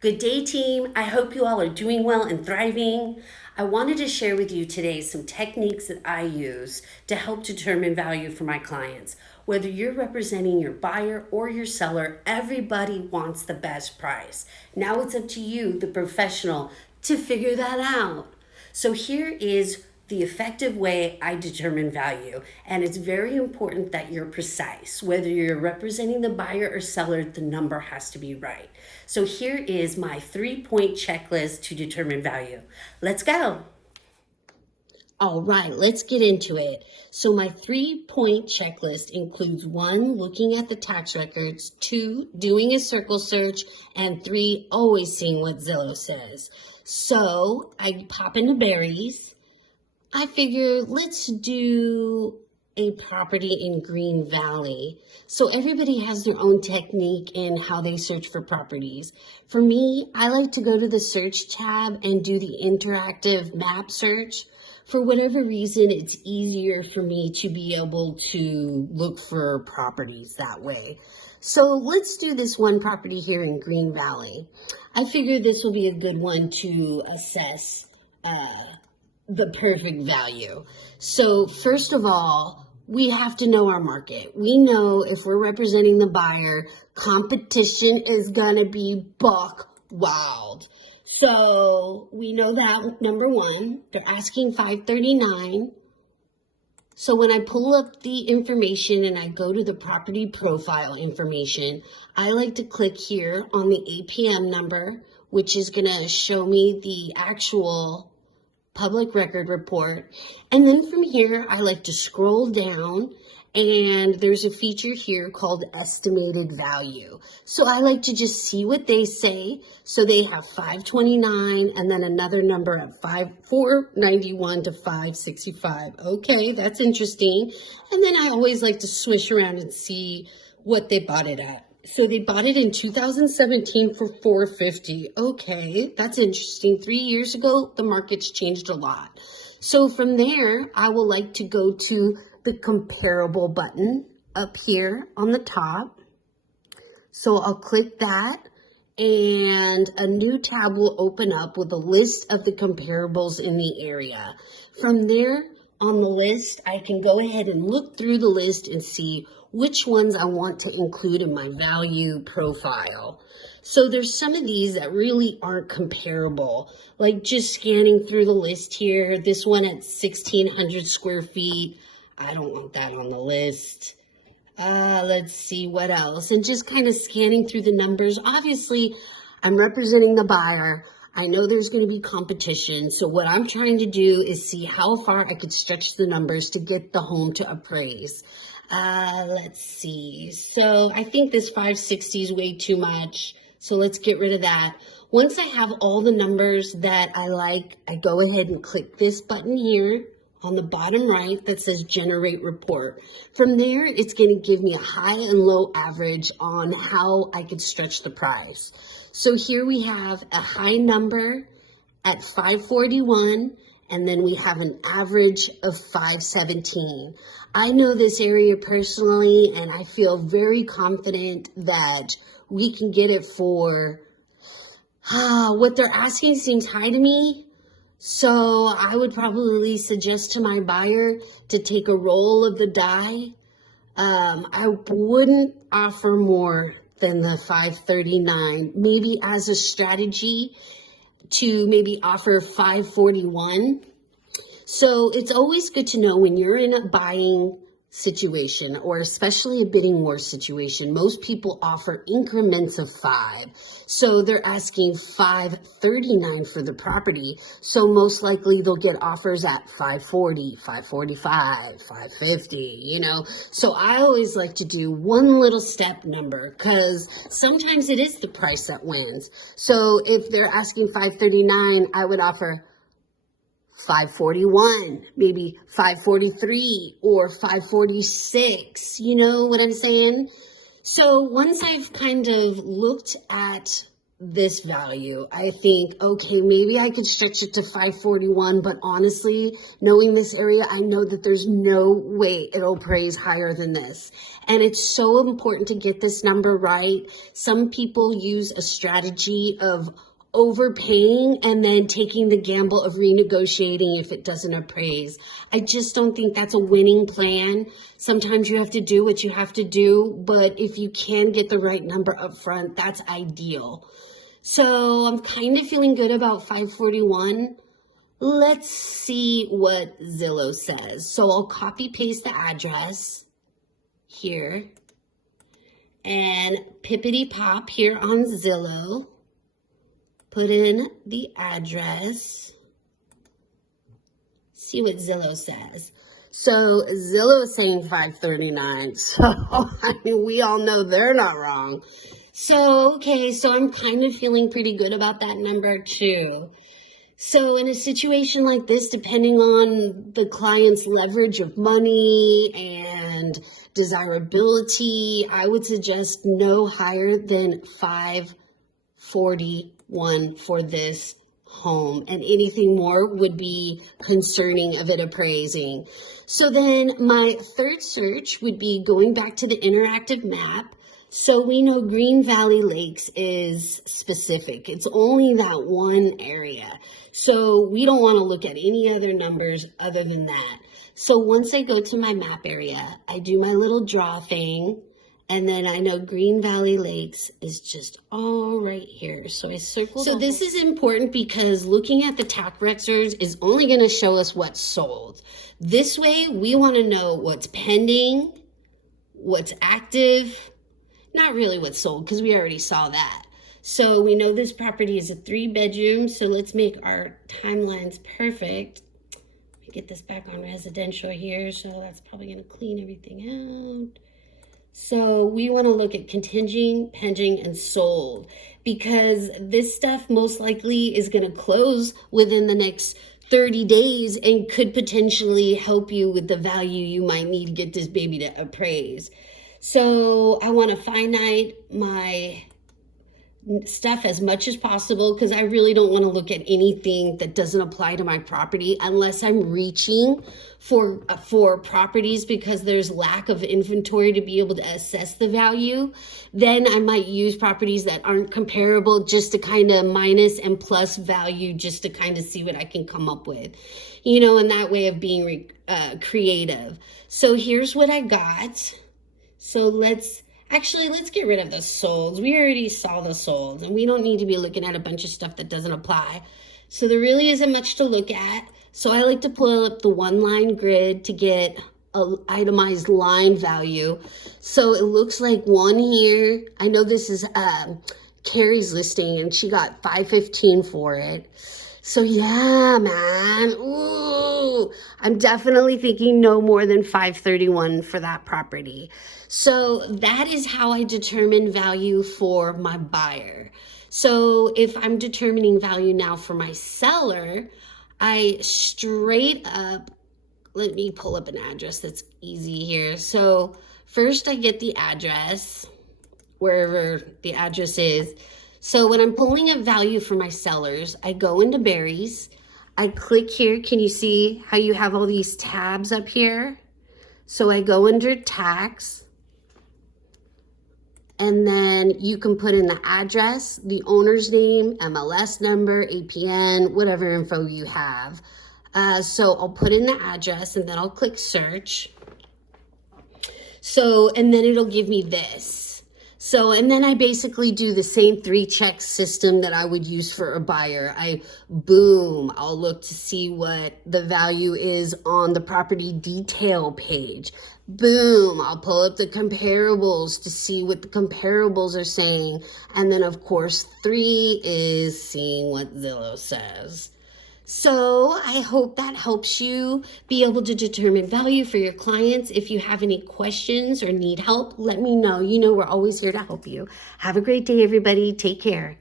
Good day, team. I hope you all are doing well and thriving. I wanted to share with you today some techniques that I use to help determine value for my clients. Whether you're representing your buyer or your seller, everybody wants the best price. Now it's up to you, the professional, to figure that out. So here is the effective way I determine value. And it's very important that you're precise. Whether you're representing the buyer or seller, the number has to be right. So here is my 3-point checklist to determine value. Let's go. All right, let's get into it. So my 3-point checklist includes 1, looking at the tax records, 2, doing a circle search, and 3, always seeing what Zillow says. So I pop into berries. I figure let's do a property in Green Valley. So everybody has their own technique in how they search for properties. For me, I like to go to the search tab and do the interactive map search. For whatever reason, it's easier for me to be able to look for properties that way. So let's do this one property here in Green Valley. I figure this will be a good one to assess the perfect value. So first of all, we have to know our market. We know if we're representing the buyer, competition is gonna be buck wild. So we know that, number one, they're asking $539. So when I pull up the information and I go to the property profile information, I like to click here on the APM number, which is gonna show me the actual public record report. And then from here, I like to scroll down and there's a feature here called estimated value. So I like to just see what they say. So they have 529 and then another number at 491 to 565. Okay, that's interesting. And then I always like to swish around and see what they bought it at. So they bought it in 2017 for $450. Okay, that's interesting. 3 years ago, the market's changed a lot. So from there, I will like to go to the comparable button up here on the top. So I'll click that and a new tab will open up with a list of the comparables in the area. From there on the list, I can go ahead and look through the list and see which ones I want to include in my value profile. So there's some of these that really aren't comparable, like just scanning through the list here. This one at 1,600 square feet. I don't want that on the list. Let's see what else. And just kind of scanning through the numbers. Obviously, I'm representing the buyer. I know there's going to be competition. So what I'm trying to do is see how far I could stretch the numbers to get the home to appraise. Let's see. So I think this 560 is way too much. So let's get rid of that. Once I have all the numbers that I like, I go ahead and click this button here on the bottom right that says generate report. From there, it's going to give me a high and low average on how I could stretch the price. So here we have a high number at 541. And then we have an average of 517. I know this area personally, and I feel very confident that we can get it for what they're asking seems high to me. So I would probably suggest to my buyer to take a roll of the die. I wouldn't offer more than the 539, maybe as a strategy to maybe offer 541. So it's always good to know when you're in a buying situation or especially a bidding war situation, most people offer increments of 5. So they're asking 539 for the property. So most likely they'll get offers at 540, 545, 550, you know. So I always like to do one little step number because sometimes it is the price that wins. So if they're asking 539, I would offer 541, maybe 543 or 546, you know what I'm saying? So once I've kind of looked at this value. I think, okay, maybe I could stretch it to 541, but honestly, knowing this area, I know that there's no way it'll appraise higher than this. And it's so important to get this number right. Some people use a strategy of overpaying and then taking the gamble of renegotiating if it doesn't appraise. I just don't think that's a winning plan. Sometimes you have to do what you have to do, but if you can get the right number up front, that's ideal. So I'm kind of feeling good about 541. Let's see what Zillow says. So I'll copy paste the address here and pippity pop here on Zillow. Put in the address. See what Zillow says. So Zillow is saying 539. So I mean, we all know they're not wrong. So, okay, so I'm kind of feeling pretty good about that number too. So in a situation like this, depending on the client's leverage of money and desirability, I would suggest no higher than 541 for this home, and anything more would be concerning of it appraising. So then my third search would be going back to the interactive map. So we know Green Valley Lakes is specific. It's only that one area. So we don't want to look at any other numbers other than that. So once I go to my map area, I do my little draw thing. And then I know Green Valley Lakes is just all right here. So I circled. So this is important because looking at the tax records is only going to show us what's sold. This way, we want to know what's pending, what's active, not really what's sold because we already saw that. So we know this property is a 3-bedroom. So let's make our timelines perfect. Let me get this back on residential here. So that's probably going to clean everything out. So we want to look at contingent, pending, and sold because this stuff most likely is going to close within the next 30 days and could potentially help you with the value you might need to get this baby to appraise. So I want to finite my stuff as much as possible because I really don't want to look at anything that doesn't apply to my property unless I'm reaching for properties because there's lack of inventory to be able to assess the value. Then I might use properties that aren't comparable just to kind of minus and plus value just to kind of see what I can come up with, you know, in that way of being creative. So here's what I got. So let's get rid of the solds. We already saw the solds and we don't need to be looking at a bunch of stuff that doesn't apply. So there really isn't much to look at. So I like to pull up the 1-line grid to get an itemized line value. So it looks like one here. I know this is Carrie's listing and she got $515 for it. So yeah, man. Ooh, I'm definitely thinking no more than $531 for that property. So that is how I determine value for my buyer. So if I'm determining value now for my seller, I straight up, let me pull up an address that's easy here. So first I get the address, wherever the address is. So when I'm pulling a value for my sellers, I go into berries. I click here. Can you see how you have all these tabs up here? So I go under tax. And then you can put in the address, the owner's name, MLS number, APN, whatever info you have. So I'll put in the address and then I'll click search. So, and then it'll give me this. So, and then I basically do the same 3-check system that I would use for a buyer. I'll look to see what the value is on the property detail page. Boom, I'll pull up the comparables to see what the comparables are saying. And then of course, 3 is seeing what Zillow says. So I hope that helps you be able to determine value for your clients. If you have any questions or need help, let me know. You know, we're always here to help you. Have a great day, everybody. Take care.